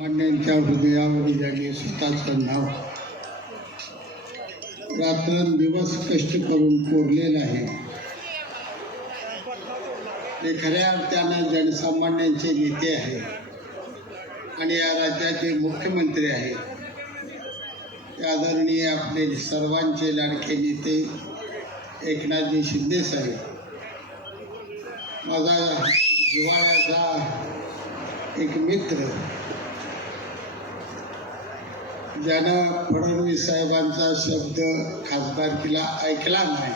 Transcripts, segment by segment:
मान्यांच्या हृदयावर ज्यांनी स्वतःचं नाव. रात्रंदिवस कष्ट करून कोरलेलं आहे. ते खऱ्या अर्थानं जनसामान्यांचे नेते आहे. आणि या राज्याचे मुख्यमंत्री आहेत ते आदरणीय आपले सर्वांचे लाडके नेते एकनाथजी शिंदे साहेब. माझा जिवाळ्याचा एक मित्र ज्यानं फडणवीस साहेबांचा शब्द खासदारकीला ऐकला नाही.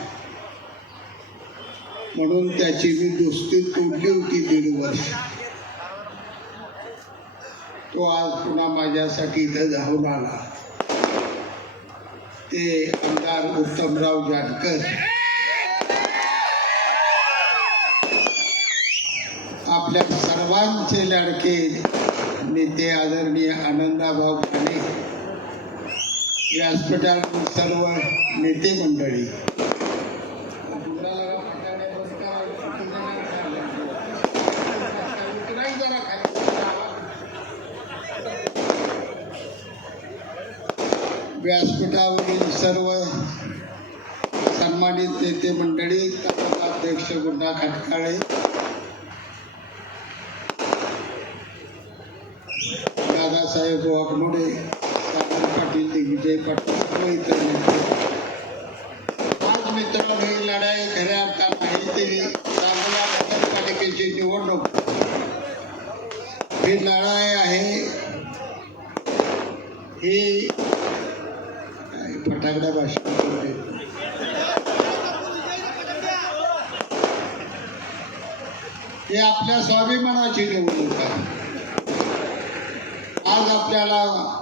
म्हणून त्याची मी दोस्ती तोडली होती दीड वर्ष. तो आज पुन्हा माझ्यासाठी इथं धावून आला. ते आमदार उत्तमराव जानकर. आपल्या सर्वांचे लाडके नेते आदरणीय आनंदाभाऊ खाणे व्यासपीठावर सर्व नेते मंडळी. व्यासपीठावरील सर्व सन्मानित नेते मंडळी अध्यक्ष गुंडा खटकाळे. दादासाहेब वाघमोडे दादा पाटील दिग्विजय पाटील आज मित्रांनो ही लढाई खऱ्या अर्थानं आहे तरी चांगल्या नगरपालिकेची निवडणूक. ही लढाई आहे. ही फटाकड्या भाषण हे आपल्या स्वाभिमानाची निवडणूक आहे. आज आपल्याला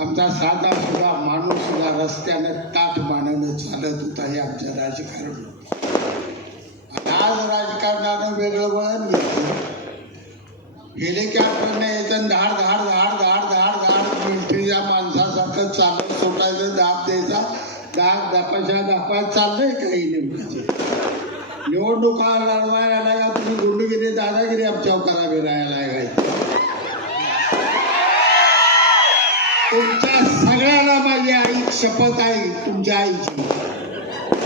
आमचा साधा सुद्धा माणूस सुद्धा रस्त्यानं ताट मानानं चालत होता हे आमचं राजकारण आणि आज राजकारणानं वेगळं वळण घेतलं. गेले की आपण यायचं धाड धाड धाड धाड धाड धाड मिलिटरीच्या माणसासारखं चालत सोडायचं दाब द्यायचा दाब दापाच्या दापात चाललंय काही नेमकं. निवडणुका लढवायला का तुम्ही गुंडगिरी दादागिरी आमच्यावर करावी राहायला शपथ आहे तुमच्या आईची.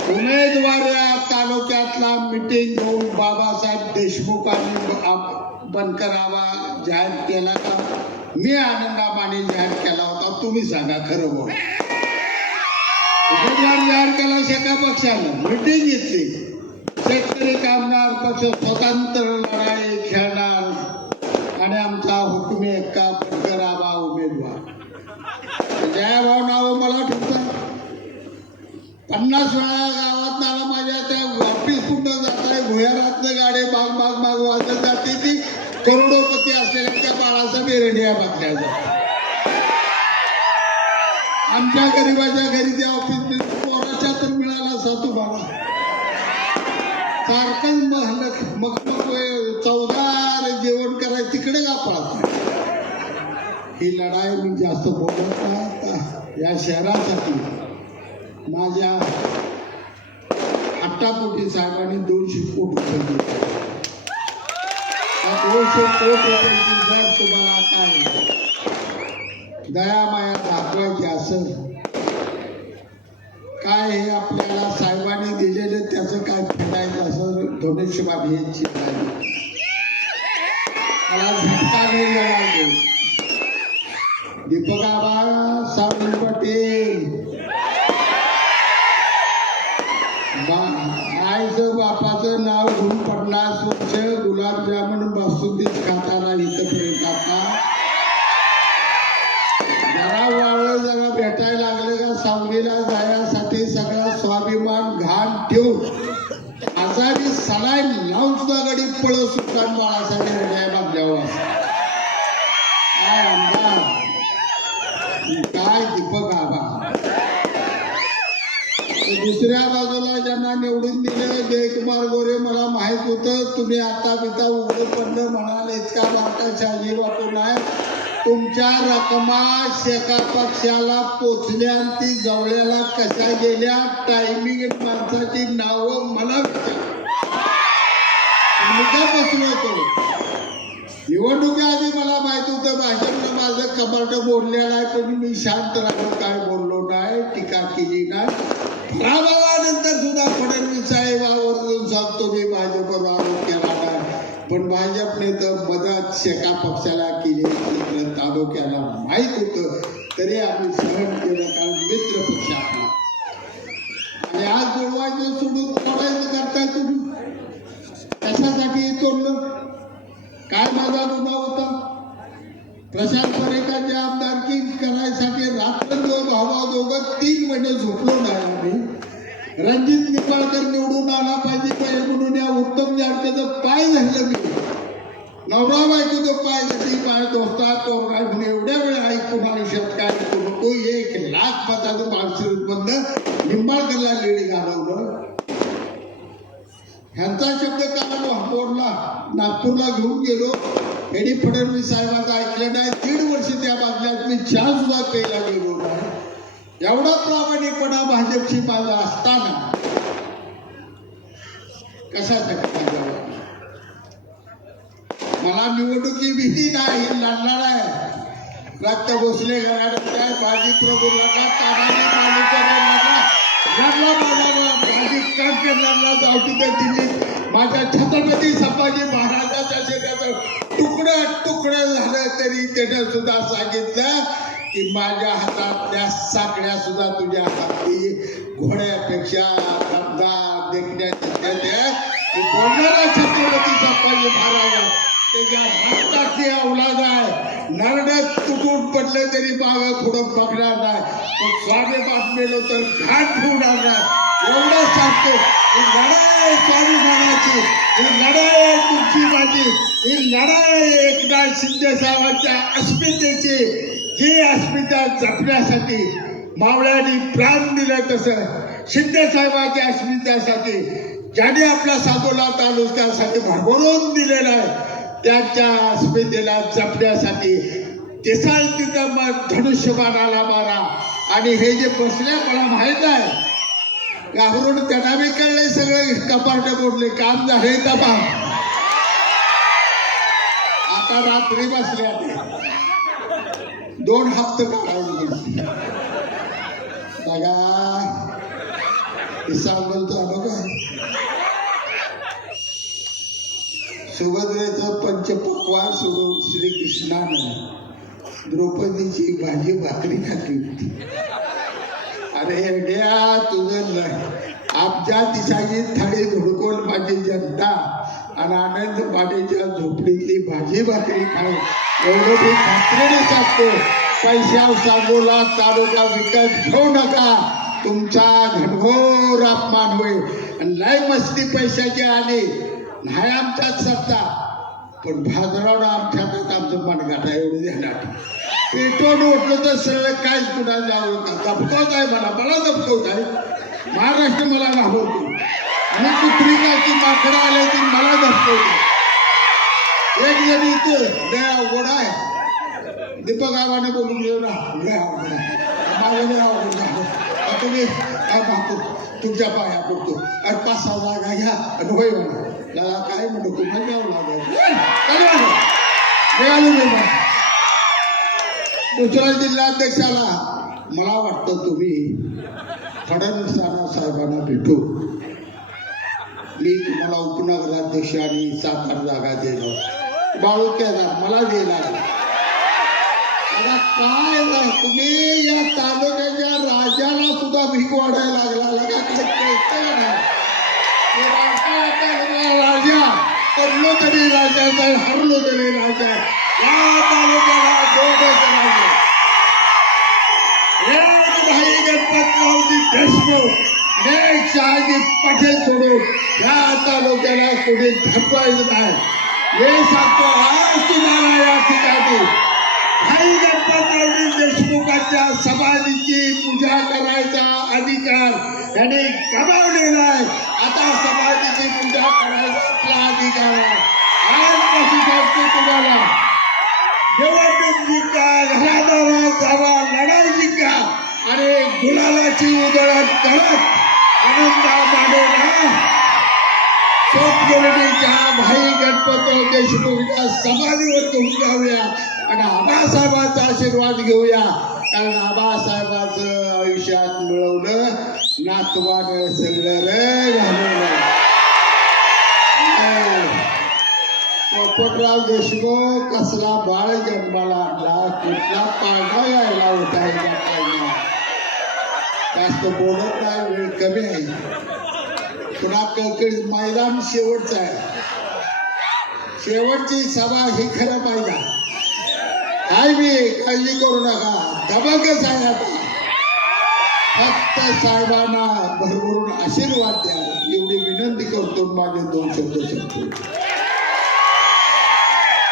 उमेदवार तालुक्यातला मिटिंग घेऊन बाबासाहेब देशमुखांनी आप- बनकरावा जाहीर केला का मी आनंदाबाने जाहीर केला होता. तुम्ही सांगा खरं बोल. उमेदवार जाहीर केला शेका पक्षानं. मिटिंग घेतली. शेतकरी कामगार पक्ष स्वतंत्र लढाई खेळणार. आणि आमचा हुकमी एक्का बनकरावा उमेदवार. जयाभाऊ नाव मला पन्नास वेळा गावात नाला माझ्या त्या ऑफिस कुठं जात आहे भुयारातनं गाडी बाग बाग बाग वाजत जाते ती. करोडोपती असलेल्या त्या बाळासाहेब एरंडिया बघण्याचा आमच्या गरीबाच्या घरी त्या ऑफिस पोराच्या तर मिळाला असा बाबा सारखंच महलक मग मग चौदार जेवण करायचं तिकडे का पळत ही लढाई मी जास्त बोलत आता या शहरासाठी. माझ्या आट्टापोटी साहेबांनी दोनशे कोटी रुपये दोनशे कोटी रुपयाची जर तुम्हाला काय दयामाया दाखवायची असेल. काय हे आपल्याला साहेबांनी दिलेलं त्याचं काय फेडायचं असं धनुष्यबाद यांची मला झटका नाही. दीपकाबा दीपक सावंत पटेल. माझं बापाचं नाव घेऊन पडला स्वच्छ गुलाबजामुन बासुंदीच खाताना इथपर्यंत आता जरा वाळलं जरा भेटायला लागलं का सावलीला जाण्यासाठी सगळा स्वाभिमान घाण ठेवून आजारी सलाईन लावून सुद्धा गडी पळ सुद्धा बाळासाठी हृदयाला द्यावा काय आमदार? काय दीपक आबा दुसऱ्या त्यांना निवडून दिलं. जयकुमार गोरे मला माहीत होतं. तुम्ही आता पिता उघडं पडलं म्हणाल इतका बारका शाही वाटून आहे तुमच्या रकमा शेका पक्षाला पोचल्या आणि ती जवळ्याला कशा गेल्या? टायमिंग माणसाची नावं मला विचार मी निवडणुकीआधी मला माहीत होतं भाषण माझं कपाट बोललेलं आहे. पण मी शांत राहून काय बोललो नाही टीका केली नाही. पराभवानंतर सुद्धा फडणवीस साहेब आवर्जून सांगतो मी भाजपवर आरोप केला नाही पण भाजपने तर मदत शेका पक्षाला केली इकडं तालुक्याला माहीत होतं. तरी आम्ही सहन केलं कारण मित्र पक्ष आपला आणि आज जुळवायचं सोडून पडायचं करताय तुम्ही? कशासाठी तोडलं काय माझा गुन्हा होता? प्रशांत परेकरची आमदारकी करायसाठी रात्रंदिवस भावा दोघं तीन महिने झोपलो नाही आम्ही रणजित निंबाळकर निवडून आला पाहिजे पाहिजे म्हणून या उत्तम जाडकेचं पाय झालं मी. नवरा बायकोचं पाय जशी पाय दोस्ता तो एवढ्या वेळा ऐकून आयुष्यात काय ऐकू तो एक लाख पदाचं मानसिक उत्पन्न निंबाळकरला लेडी घालवलं. ह्यांचा शब्द काल बोलला नागपूरला घेऊन गेलो. यांनी फडणवीस साहेबांचं ऐकलं नाही. दीड वर्ष त्या बाजल्यात मी चहा सुद्धा प्यायला गेलो नाही एवढा प्रामाणिकपणा भाजपशी माझा असताना. कशासाठी मला निवडणुकी भीती नाही लढणार आहे. रक्त भोसले घराण्यात काय बाजी प्रभू तानाजी मालुसरे लढला लढला माझा जावटी त्या दिल्लीत माझ्या छत्रपती संभाजी महाराजाच्या शरीराचं तुकडं तुकडं झालं तरी त्याने सुद्धा सांगितलं की माझ्या हातातल्या साकड्या सुद्धा तुझ्या हातातली. घोड्यापेक्षा दमदार देखण्याच्या बोलणारा छत्रपती संभाजी महाराज त्याच्या रक्ताची अवलाद आहे नरड्यात तुटून पडले तरी बागा पुढं बघणार नाही. पण स्वामी बातमेलो तर घाट ठेवणार नाही. एवढं सांगतो. ही लढाई स्वाभिमानाची ही लढाई तुमची माझी ही लढाई एकनाथ शिंदे साहेबांच्या अस्मितेची. जी अस्मिता जपण्यासाठी मावळ्यांनी प्राण दिलं तसं. शिंदे साहेबांच्या अस्मितेसाठी ज्याने आपला सातोला तालुक्यासाठी भरभरून दिलेला आहे. त्याच्या अस्मितेला जपण्यासाठी देसाई तिथं मग धनुष्यबाणाला मारा. आणि हे जे बसले मला माहीत आहे घाबरून त्यांना बी कळले सगळे कपाटे बोलले काम झाले तपा आता रात्री बसल्या दोन हप्ते काढावून बघा हे सांगतो बघा सुभद्रेचं पंचपक्वान सोडून श्रीकृष्णानं द्रौपदीची भाजी भाकरी खाल्ली होती. अरे हेड्या तुझं ल- आमच्या दिशाची थाळी धुडकोल माझी जनता आणि आनंद पाटीलच्या झोपडीतली भाजी भाकरी खाऊ एवढं मी खात्रीने सांगतो पैशा सांगोला तालुका विकत घेऊ नका. तुमचा घनघोर अपमान होईल. आणि लय मस्ती पैशाची आली नाही आमच्यात सत्ता. पण भाजरावनं आमच्या आमचं मनगाठा एवढं देणार. पेटवून उठलं तर सरळ काय कुणाला जावं का दबकवत आहे मला मला दबकवत आहे महाराष्ट्र मला घाबरतो आणि कुत्रिकाची माकडं आले ती मला दबकवते एक जण इथं लय अवघड आहे. दीपक आव्हाने बोलून घेऊ ना लय अवघड आहे. माझं लय अवघड आहे. आता मी काय पाहतो तुमच्या पाया पडतो. आणि पाच सहा जागा घ्या आणि होय म्हणा. त्याला काय म्हणतो तुम्हाला द्यावं लागेल काय झालं? मिळालं मला. जिल्हाध्यक्षाला मला वाटतं तुम्ही फडणवीस साहेबांना भेटू मी तुम्हाला उपनगराध्यक्ष आणि सातार जागा देणार बाळू केदार मला देणार आता काय नाही, तुम्ही या तालुक्याच्या राजाला सुद्धा भीक वाढायला लागला लगा काय कळतं नाही हे राजा पडलो तरी राजाचा आहे, हरलो तरी राजा. या तालुक्याला दोघच राजा एक भाई गणपतरावजी देशमुख एक शहाजी पटेल सोडून या तालुक्याला कोणी धपवायचं नाही. हे सांगतो आज तुम्हाला या ठिकाणी. आई गणपतरावजी देशमुखांच्या समाधीची पूजा करायचा अधिकार याने गमावलेला आहे आता समाधीची पूजा करायचा आपला अधिकार आहे. आजपासून सांगतो तुम्हाला? निवडणूक जिंका घरादारात जावा लढाई जिंका आणि गुलालाची उधळण करत आनंदा मांडवला सोपगोरडीच्या भाई गणपतराव देशमुखच्या समाधीवर तुम्ही आणि आबासाहेबांचा आशीर्वाद घेऊया. कारण आबासाहेबांचं आयुष्यात मिळवलं नातवानं सगळं रे पोपटराव देशमुख कसला बाळ जन्माला आणला कुठला पाळणा यायला होता जास्त बोलत नाही वेळ कमी आहे. पुन्हा कळकळीत मैदान शेवटचं आहे. शेवटची सभा ही खरं पाहिजे काय मी काळजी करू नका. धबक आहे फक्त साहेबांना भरभरून आशीर्वाद द्या. एवढी विनंती करतो माझे दोन शब्द शब्द